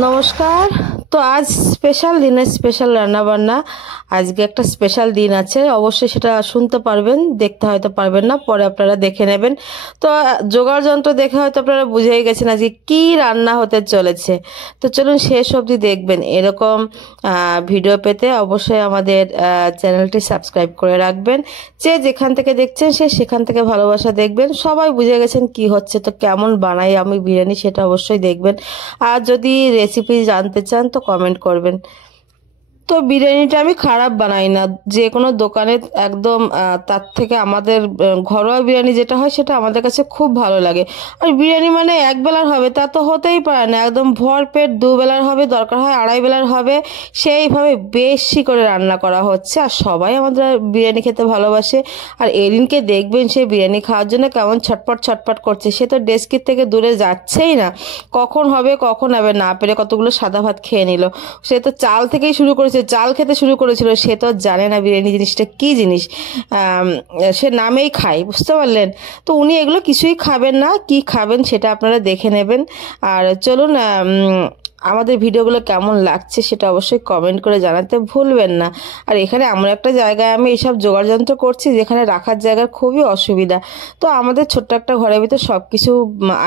নমস্কার। তো আজ স্পেশাল দিনে স্পেশাল রান্নাবান্না। আজকে একটা স্পেশাল দিন আছে, অবশ্যই সেটা শুনতে পারবেন, দেখতে হয়তো পারবেন না, পরে আপনারা দেখে নেবেন। তো জোগাড় যন্ত্র দেখে হয়তো আপনারা বুঝেই গেছেন আজকে কি রান্না হতে চলেছে। তো চলুন শেষ অবধি দেখবেন। এরকম ভিডিও পেতে অবশ্যই আমাদের চ্যানেলটি সাবস্ক্রাইব করে রাখবেন। যে যেখান থেকে দেখছেন সেখান থেকে ভালোবাসা দেখবেন। সবাই বুঝে গেছেন কি হচ্ছে, তো কেমন বানাই আমি বিরিয়ানি সেটা অবশ্যই দেখবেন। আর যদি রেসিপি জানতে চান তো কমেন্ট করবেন। তো বিরিয়ানিটা আমি খারাপ বানাই না, যে কোনো দোকানে একদম তার থেকে আমাদের ঘরোয়া বিরিয়ানি যেটা হয় সেটা আমাদের কাছে খুব ভালো লাগে। আর বিরিয়ানি মানে এক বেলার হবে তা তো হতেই পারে না, একদম ভরপেট দুবেলার হবে, দরকার হয় আড়াই বেলার হবে। সেইভাবে বেশি করে রান্না করা হচ্ছে, আর সবাই আমাদের বিরিয়ানি খেতে ভালোবাসে। আর এরিনকে দেখবেন সে বিরিয়ানি খাওয়ার জন্য কেমন ছটপট ছটপট করছে, সে তো ডেস্কির থেকে দূরে যাচ্ছেই না। কখন হবে কখন হবে, না পেরে কতগুলো সাদা ভাত খেয়ে নিল। সে তো চাল থেকেই শুরু করেছে, চাল খেতে শুরু করেছিল, সে তো জানে না বিরিয়ানি জিনিসটা কি জিনিস। সে নামেই খায়, বুঝতে পারলেন। তো উনি এগুলো কিছুই খাবেন না, কি খাবেন সেটা আপনারা দেখে নেবেন। আর চলুন আমাদের ভিডিওগুলো কেমন লাগছে সেটা অবশ্যই কমেন্ট করে জানাতে ভুলবেন না। আর এখানে এমন একটা জায়গায় আমি এইসব জোগাড় যন্ত্র করছি যেখানে রাখার জায়গার খুবই অসুবিধা। তো আমাদের ছোট্ট একটা ঘরের ভিতর সব কিছু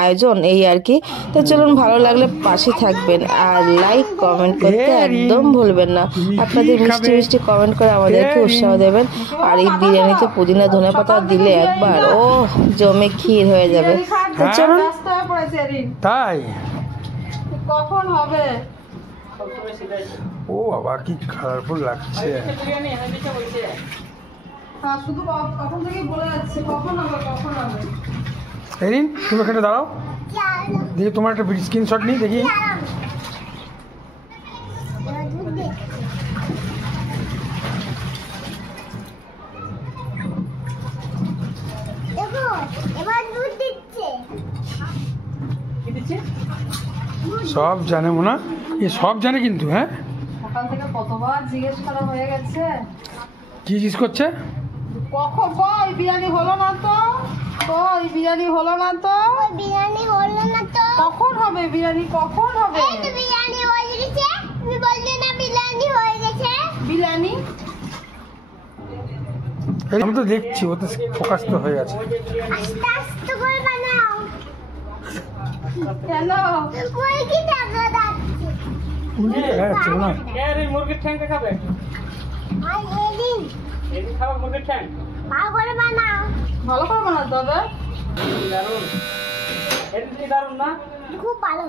আয়োজন এই আর কি। তো চলুন, ভালো লাগলে পাশে থাকবেন আর লাইক কমেন্ট করতে একদম ভুলবেন না। আপনাদের মিষ্টি মিষ্টি কমেন্ট করে আমাদেরকে উৎসাহ দেবেন। আর এই বিরিয়ানিতে পুদিনা ধনেপাতা দিলে একবার ও জমে ক্ষীর হয়ে যাবে। তো চলুন। তাই কখন হবে? ও বাবা কি কালারফুল লাগছে। শুধু কখন থেকে বলে যাচ্ছে কখন হবে কখন হবে। এরিন তুমি এখানে দাঁড়াও, দেখি তোমার একটা স্ক্রিনশট নিই দেখি। সব জানে মোনা, এ সব জানে কিন্তু। হ্যাঁ, সকাল থেকে কতবার জিজ্ঞেস করা হয়ে গেছে। কি জিজ্ঞেস করছে? কখন কই বিরিয়ানি হলো না তো, কই বিরিয়ানি হলো না তো, বিরিয়ানি হলো না তো, কখন হবে বিরিয়ানি, কখন হবে? এই তো বিরিয়ানি হয়ে গেছে, তুমি বললে না বিরিয়ানি হয়ে গেছে। বিরিয়ানি আমি তো দেখছি, ও তো ফোকাস তো হয়ে আছে। আস্তে আস্তে করে বানাও। কেন? ওই কি টাকা দাচ্ছে যাচ্ছে না। মুরগির ঠ্যাংটা খাবে? আর এদিন এদিন খাবে মুরগির ঠ্যাং? ভালো করে বানাও। ভালো করে বানাতে হবে। দারুণ, এদিন কি দারুণ না? খুব ভালো,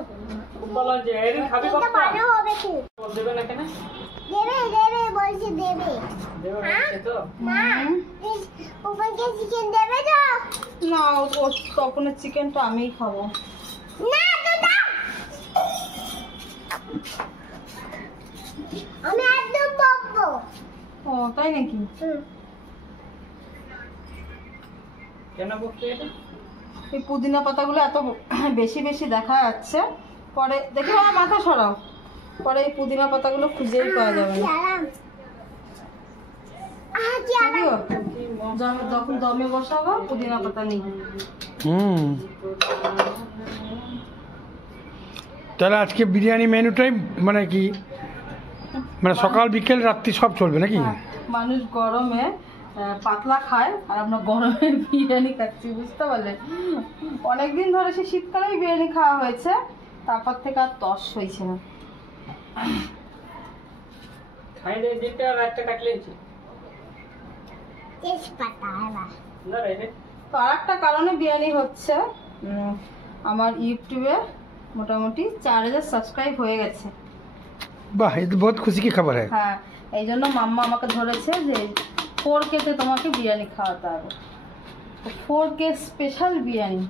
খুব ভালো হয়েছে। এদিন খাবি এটা কতটা? ভালো হবে খুব। দেবে না কেন? দেবে দেবে বলছি দেবে। দেবে হ্যাঁ? বলছে তো। মা ওপরকে চিকেন দেবে তো? না, তপনের চিকেনটা আমিই খাবো। না তো দাও, আমি একদম বকবো। ও তাই নাকি? কেন বলতে এটা? এই পুদিনা পাতাগুলো এত বেশি বেশি দেখা যাচ্ছে, পরে দেখি আমার মাথা সরাও, পরে এই পুদিনা পাতাগুলো খুঁজেই পাওয়া যাবে না। বুঝলিও? যখন দমে বসাবো পুদিনা পাতা নেই। তাহলে আজকে বিরিয়ানি মেনুটাই মানে কি, মানে সকাল বিকেল রাত্রি সব চলবে নাকি? মানুষ গরমে পাতলা খায় আর আমরা গরমে বিরিয়ানি খাচ্ছি, বুঝতে পারলেন। অনেকদিন ধরে সে শীতকালেই বিরিয়ানি খাওয়া হয়েছে, তারপর থেকে আর তস হয়েছে না। খাই দে, দিনটা আর একটা কাটলেছি তেজপাতা না রে। তো আর একটা কারণে বিরিয়ানি হচ্ছে, আমার ইউটিউবে মোটামুটি 4000 সাবস্ক্রাইব হয়ে গেছে। বাহ, ये तो बहुत खुशी की खबर है। হ্যাঁ, এই জন্য মাম্মা আমাকে ধরেছে যে 4K-তে তোমাকে বিরিয়ানি খাওয়াতে হবে। 4K special biryani.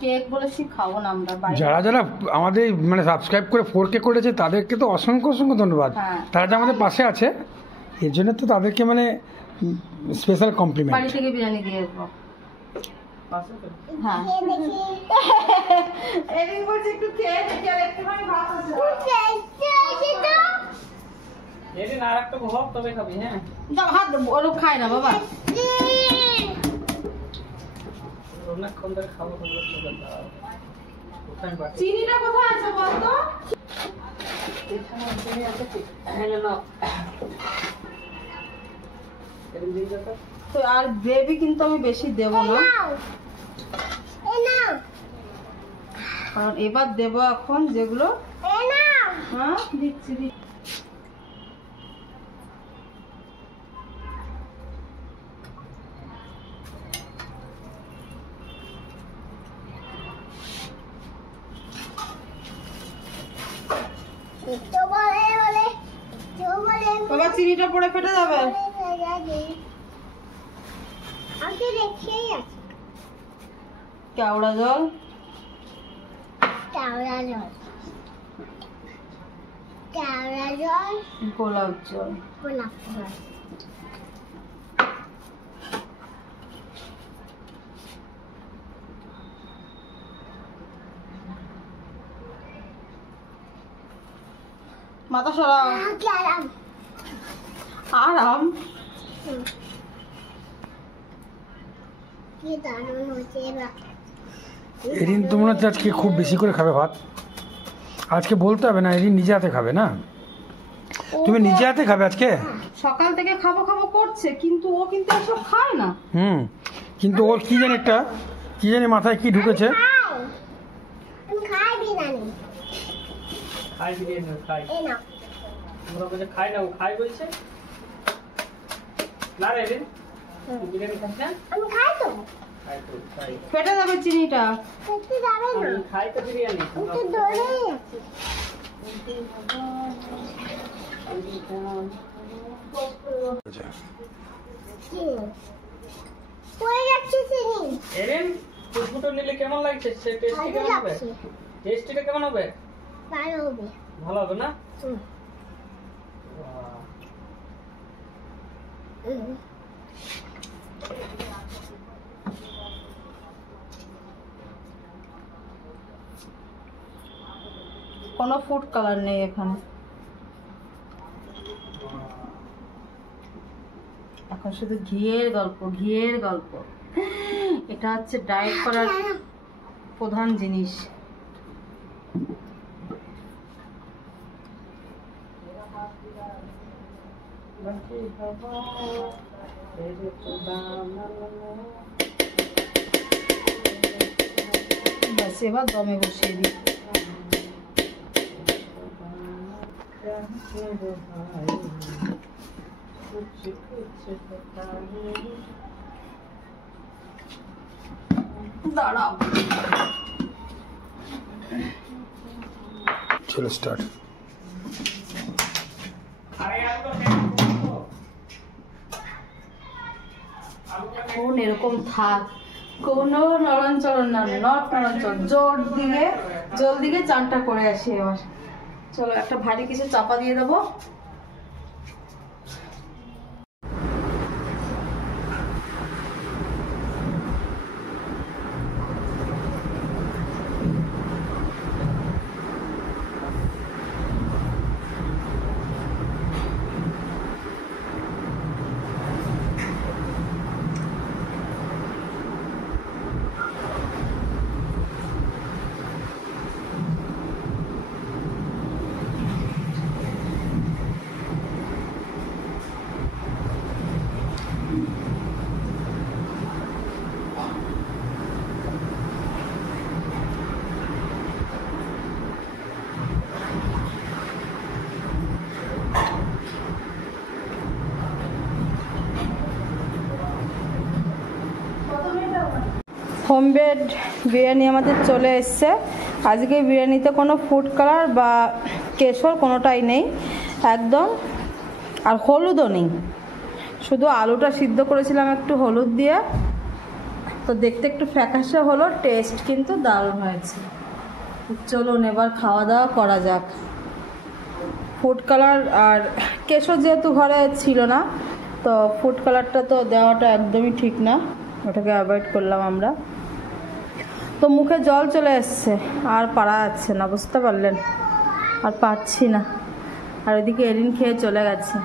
কেক বলেছি খাবো না আমরা বাইরে। যারা যারা আমাদের মানে সাবস্ক্রাইব করে 4K করেছে তাদেরকে তো অসংখ্য অসংখ্য ধন্যবাদ। হ্যাঁ। তারা যে আমাদের পাশে আছে এর জন্য তো তাদেরকে মানে স্পেশাল কমপ্লিমেন্ট। বাড়ি থেকে বিরিয়ানি দিয়ে দেবো। হ্যাঁ, এদিন বলছি একটু খেয়ে দেখি আর একটুখানি ভাত আছে। এদিন আর একটা হোক তবে খাবি। হ্যাঁ, দাও হাত দেবো, ওরকম খায় না বাবা। অনেকক্ষণ ধরে খাবো। আমি বাটি চিনিটা কোথায় আছে বলতো? এখানে চিনি আছে কি? হ্যাঁ না এরকম দিয়ে দাও তো। তো আর গ্রেভি কিন্তু আমি বেশি দেব না, নাও এই নাও কারণ এবার দেব এখন যেগুলো। এই নাও হ্যাঁ দিচ্ছি তো বলে বলে তো বলে বাবা, চিনিটা পড়ে ফেটে যাবে। আমি দেখেই আছি কেওড়া জল, কেওড়া জল কেওড়া জল গোলাপ জল। গোলাপ জল মাথা সরাও। গেলাম আরাম। কি দারুণ হচ্ছে এবার এদিন তো মনে হচ্ছে আজকে খুব বেশি করে খাবে ভাত। আজকে বলতে হবে না, এদিন নিজে হাতে খাবে না? তুমি নিজে হাতে খাবে আজকে? সকাল থেকে খাবো খাবো করছে, কিন্তু ও কিন্তু এসব খায় না। কিন্তু ওর কি জানি মাথায় কি ঢুকেছে। আমি খাই বিরিয়ানি খাই বিরিয়ানি খাই এই নাও তোমরা বলছে খাই না, ও খাই বলছে না রে রে বিরিয়ানি খাস না? আমি খাই তো খাই তো খাই ফেটে যাবে চিনিটা। খেতে যাবে না আমি খাই তো বিরিয়ানি আমি তো দৌড়েই আছি কি পড়ে যাচ্ছে চিনি এরেন ফুটফুটো নিলে কেমন লাগছে? সে টেস্টি ভালো কেমন হবে? লাগছে টেস্টিটা কেমন হবে? ভালো হবে ভালো হবে না? হুম। বাহ। হুম। কোনো ফুড কালার নেই এখানে। এখন শুধু ঘিয়ের গল্প, ঘিয়ের গল্প। এটা হচ্ছে ডায়েট করার প্রধান জিনিস। বাকি হবা এরে দাম না ব্যাস, এবার দমে বসিয়ে দিই। দাঁড়াও। চলো স্টার্ট। কোন এরকম থাক, কোনো নড়নচড়ন না, নট নড়নচড়ন, জোর দিকে চানটা করে আসি এবার। চলো একটা ভারী কিছু চাপা দিয়ে দেবো। হোমমেড বিরিয়ানি আমাদের চলে এসছে। আজকে বিরিয়ানিতে কোনো ফুড কালার বা কেশর কোনোটাই নেই একদম, আর হলুদও নেই। শুধু আলুটা সিদ্ধ করেছিলাম একটু হলুদ দিয়ে, তো দেখতে একটু ফ্যাকাশে হলো, টেস্ট কিন্তু দারুণ হয়েছে। চলুন এবার খাওয়া দাওয়া করা যাক। ফুড কালার আর কেশর যেহেতু ঘরে ছিল না, তো ফুড কালারটা তো দেওয়াটা একদমই ঠিক না, ওটাকে অ্যাভয়েড করলাম আমরা। তো মুখে জল চলে এসছে, আর পারা যাচ্ছে না, বুঝতে পারলেন? আর পারছি না। আর ওইদিকে এরিন খেয়ে চলে গেছে।